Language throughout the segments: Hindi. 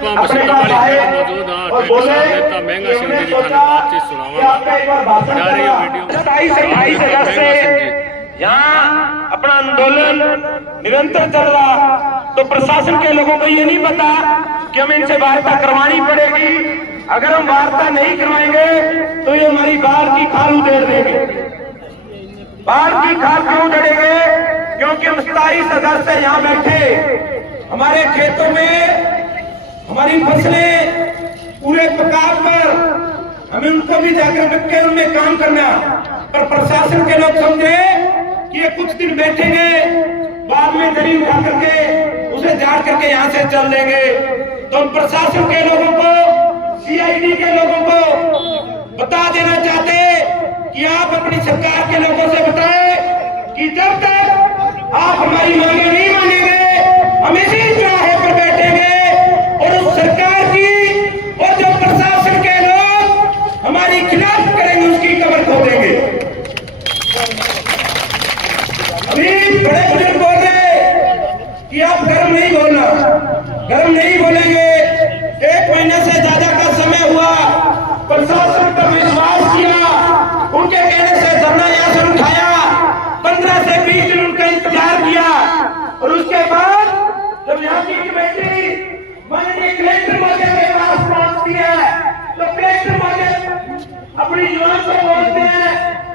अपने पास आए और बोले कि हमने सोचा कि आपका एक बार भाषण करूंगा। 27 से 28 अगस्त से यहाँ अपना आंदोलन निरंतर चल रहा, तो प्रशासन के लोगों को ये नहीं पता कि हमें इनसे वार्ता करवानी पड़ेगी। अगर हम वार्ता नहीं करवाएंगे तो ये हमारी बाढ़ की खाल उधेड़ देंगे, बाढ़ की खाल क्यों उधेड़ेंगे? क्योंकि हम 27 अगस्त से यहाँ बैठे, हमारे खेतों में हमारी फसलें पूरे पकाव पर, हमें उनको भी जाकर रख के उनमें काम करना। पर प्रशासन के लोग समझे कि ये कुछ दिन बैठेंगे, बाद में दरी उठा करके उसे झाड़ करके यहाँ से चल देंगे। तो हम प्रशासन के लोगों को, CID के लोगों को बता देना चाहते कि आप अपनी सरकार के लोगों से बताएं कि जब तक आप हमारी मांगे नहीं मानेंगे, हम इसी चौराहे पर बैठेंगे और उस सरकार की और जो प्रशासन के लोग हमारी खिलाफ करेंगे उसकी कमर खोदेंगे। अभी बड़े बुजुर्ग बोल रहे कि आप गर्म नहीं बोलना, गर्म नहीं बोलेंगे। 1 महीने से ज्यादा का समय हुआ, प्रशासन पर विश्वास किया, उनके कहने से धरना यहाँ से उठाया, 15 से 20 दिन उनका इंतजार किया और उसके बाद जब यहाँ की कमेटी माननीय कलेक्टर महोदय के पास पहुंचती है तो कलेक्टर महोदय अपनी जुबान से बोलते हैं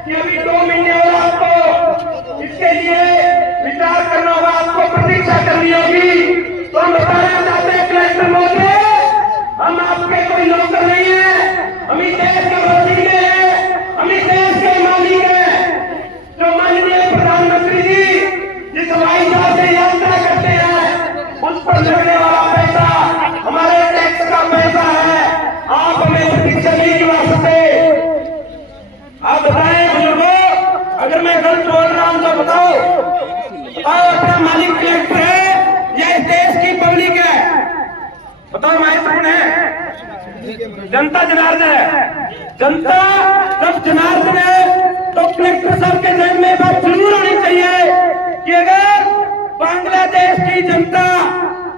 कि अभी 2 महीने और आपको इसके लिए विचार करना होगा, आपको प्रतीक्षा करनी होगी। तो हम बताना चाहते हैं कलेक्टर महोदय, हम आपके कोई नौकर नहीं है, हम इस देश के वकील हैं, हम इस देश के मालिक हैं। जो माननीय प्रधानमंत्री जी जिस हवाई जहाज से यात्रा करते हैं उस पर लगने वाला पैसा हमारे टैक्स का पैसा है, आप हमें प्रतीक्षा नहीं दिला सकते। आप बताएं बुजुर्गों, अगर मैं गलत बोल रहा हूं तो बताओ, अपना मालिक कलेक्टर है या इस देश की पब्लिक है? बताओ, महत्वपूर्ण है, जनता जनार्दन है। जनता जब जनार्दन है तो कलेक्टर साहब के जहन में बात जरूर होनी चाहिए कि अगर बांग्लादेश की जनता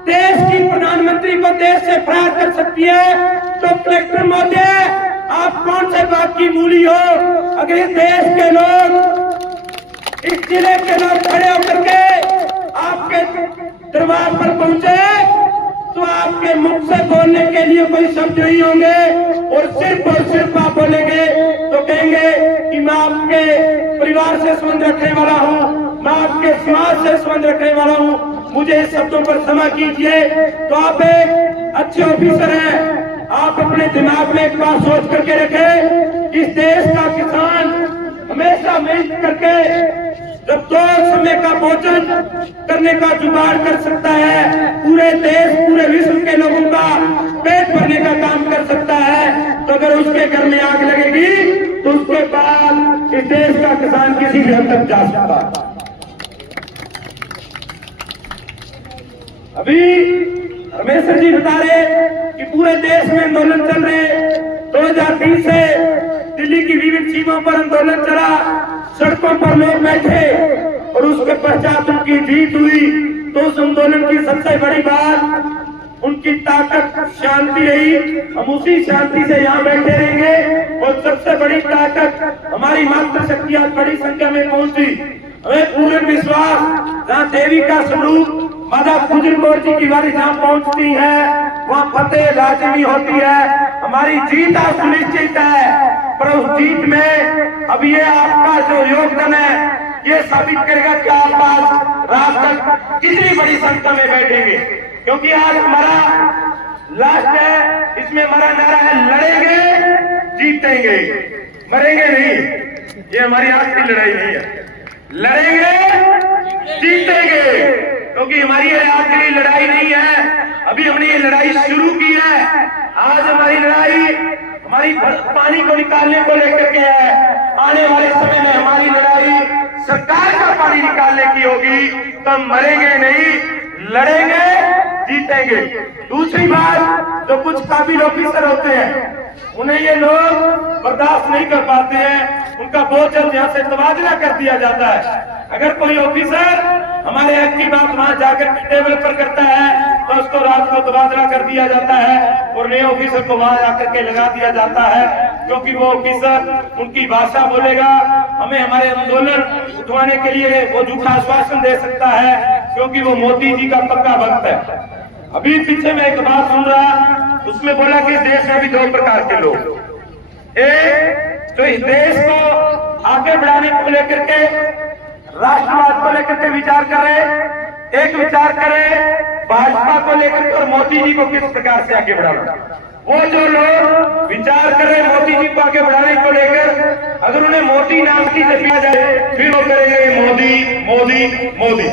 देश की प्रधानमंत्री को देश से फरार कर सकती है तो कलेक्टर महोदय आप कौन से बात की मूली हो? अगर इस देश के लोग, इस जिले के लोग खड़े होकर के आपके दरबार पर पहुंचे तो आपके मुख से बोलने के लिए कोई शब्द नहीं होंगे और सिर्फ आप बोलेंगे तो कहेंगे कि मैं आपके परिवार से संबंध रखने वाला हूँ, मैं आपके समाज से संबंध रखने वाला हूँ, मुझे इस शब्दों पर क्षमा कीजिए। तो आप एक अच्छे ऑफिसर हैं, आप अपने दिमाग में एक बात सोच करके रखें, इस देश का किसान हमेशा मेहनत करके जब 2 समय का भोजन करने का जुगाड़ कर सकता है, पूरे देश पूरे विश्व के लोगों का पेट भरने का काम कर सकता है, तो अगर उसके घर में आग लगेगी तो उसके बाद इस देश का किसान किसी भी हद तक जा सकता। अभी रमेश्वर जी बता रहे कि पूरे देश में आंदोलन चल रहे, 2003 से दिल्ली की विभिन्न सीमाओं पर आंदोलन चला, सड़कों पर लोग बैठे और उसके पश्चात उनकी जीत हुई। तो उस आंदोलन की सबसे बड़ी बात उनकी ताकत शांति रही, हम उसी शांति से यहाँ बैठे रहेंगे। और सबसे बड़ी ताकत हमारी मातृशक्ति आज बड़ी संख्या में पहुंची, हमें पूर्ण विश्वास, जहाँ देवी का स्वरूप माता गुजर कौर जी की वारी जहाँ पहुंचती है वहाँ फतेह लाजमी होती है, हमारी जीत आज सुनिश्चित है। पर उस जीत में अब ये आपका जो योगदान है ये साबित करेगा कि आप आज रात तक कितनी बड़ी संख्या में बैठेंगे, क्योंकि आज हमारा लास्ट है, इसमें हमारा नारा है लड़ेंगे जीतेंगे, मरेंगे नहीं। ये हमारी आज की लड़ाई नहीं है, लड़ेंगे जीतेंगे, क्योंकि हमारी ये आखिरी लड़ाई नहीं है, अभी हमने ये लड़ाई शुरू की है। आज हमारी लड़ाई हमारी पानी को निकालने को लेकर के है, आने वाले समय में हमारी लड़ाई सरकार का पानी निकालने की होगी। तो हम मरेंगे नहीं, लड़ेंगे जीतेंगे। दूसरी बात, जो कुछ काबिल ऑफिसर होते हैं उन्हें ये लोग बर्दाश्त नहीं कर पाते हैं, उनका बहुत जल्द यहाँ से तबादला कर दिया जाता है। अगर कोई ऑफिसर हमारे हक की बात वहां जाकर टेबल पर करता है तो उसको रात को तबादला कर दिया जाता है और नए ऑफिसर को वहां आकर के लगा दिया जाता है, क्योंकि वो ऑफिसर उनकी भाषा बोलेगा, हमें हमारे आंदोलन उठवाने के लिए वो झूठा आश्वासन दे सकता है, क्योंकि वो मोदी जी का पक्का भक्त है। अभी पीछे में एक बात सुन रहा, उसमें बोला कि देश में भी दो प्रकार के लोग, एक तो इस देश को आगे बढ़ाने को लेकर के, राष्ट्रवाद को लेकर के विचार करे, एक विचार करे भाजपा को लेकर और मोदी जी को किस प्रकार से आगे बढ़ाना। वो जो लोग विचार करें मोदी जी को आगे बढ़ाने को लेकर, अगर उन्हें मोदी नाम की से दिया जाए फिर वो करेंगे मोदी मोदी मोदी।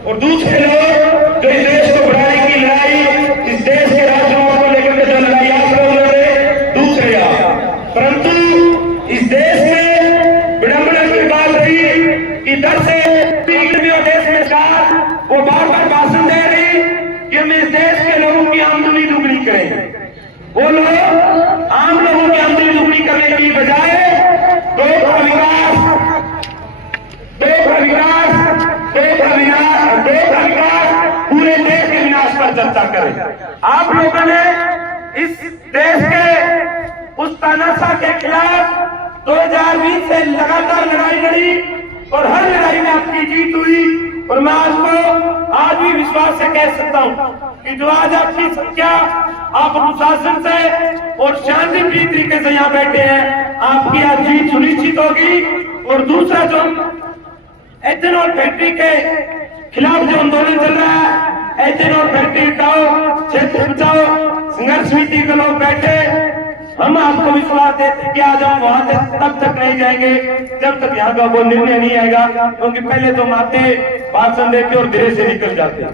और दूसरे लोग जो इस देश को बढ़ाने की लड़ाई, इस देश के राष्ट्रवाद को लेकर के जो लड़ाई आप लोग लड़े, दूसरे परंतु इस देश में विडंबना की बात रही कि दर से देश में सरकार वो बार बार भाषण दे रही कि हम इस देश के लोगों की आमदनी दुगनी करेंगे। वो लोग आम लोगों की आमदनी दुगनी करने की बजाय देश का विकास पूरे देश के विनाश पर चर्चा करें। आप लोगों ने इस देश के उस तानाशाह के खिलाफ 2020 से लगातार लड़ाई लड़ी और हर लड़ाई में आपकी जीत हुई। और मैं आज भी विश्वास से कह सकता हूं कि जो आज आपकी संख्या, आप अनुशासन से और शांतिप्रिय तरीके से यहाँ बैठे हैं, आपकी आज जीत सुनिश्चित होगी। और दूसरा जो एथेनॉल फैक्ट्री के खिलाफ जो आंदोलन चल रहा है, एथेनॉल फैक्ट्री हटाओ, क्षेत्र बचाओ, संघर्ष समिति के लोग बैठे, हम आपको विश्वास देते कि आज हम वहां तब तक नहीं जाएंगे जब तक यहाँ का वो निर्णय नहीं आएगा, क्योंकि पहले तो हम आते भाषण देते और धीरे से निकल जाते।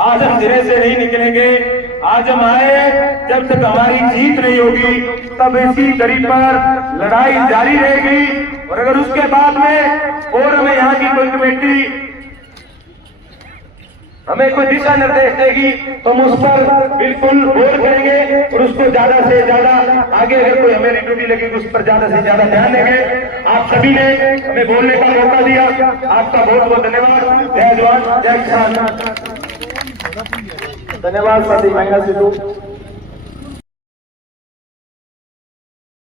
आज हम धीरे से नहीं निकलेंगे, आज हम आए जब तक हमारी जीत नहीं होगी तब इसी दरी पर लड़ाई जारी रहेगी। और अगर उसके बाद में और हमें यहाँ की कोई कमेटी हमें कोई दिशा निर्देश देगी तो हम उस पर बिल्कुल गौर करेंगे और उसको ज्यादा से ज्यादा आगे अगर कोई हमें ड्यूटी लगेगी उस पर ज्यादा से ज्यादा ध्यान देंगे। आप सभी ने हमें बोलने का मौका दिया, आपका बहुत बहुत धन्यवाद। जय जवान जय किसान। धन्यवाद साथी महिला सिद्धू।